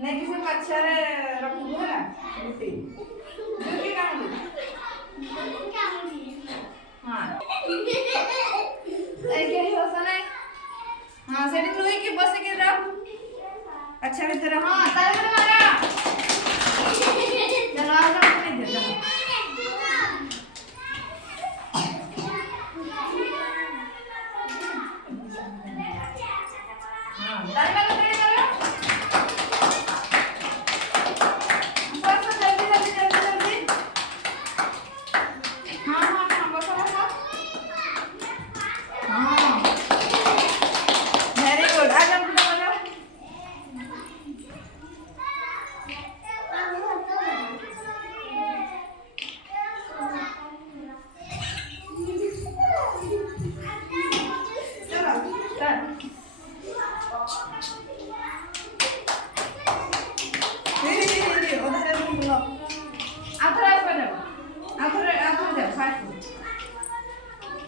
नहीं किसी पक्षरे रखू है रुटी रुटी काढू हां ए केही होसा नाही हां सेठी तुई की बस के रख अच्छा भीतर हां ताले मारा चलो आ जाओ नहीं दे चलो हां ताले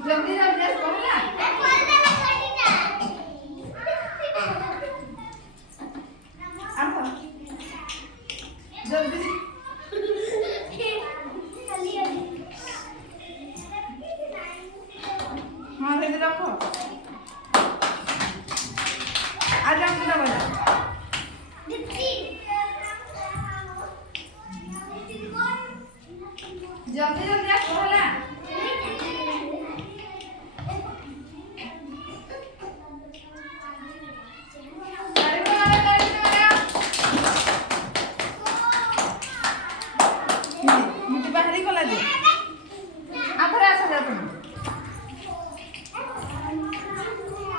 जल्दी जल्दी करो ना जल्दी हाँ जल्दी रखो आ जाओ पूरा बना जल्दी जल्दी रखो ना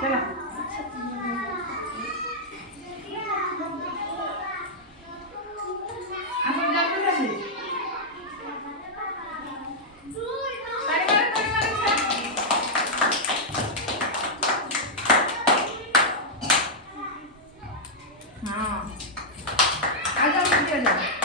चला आपण जल्दी जल्दी हाँ आ जाओ जल्दी आ जाओ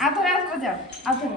आथरे आ जाओ आथरे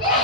Yeah.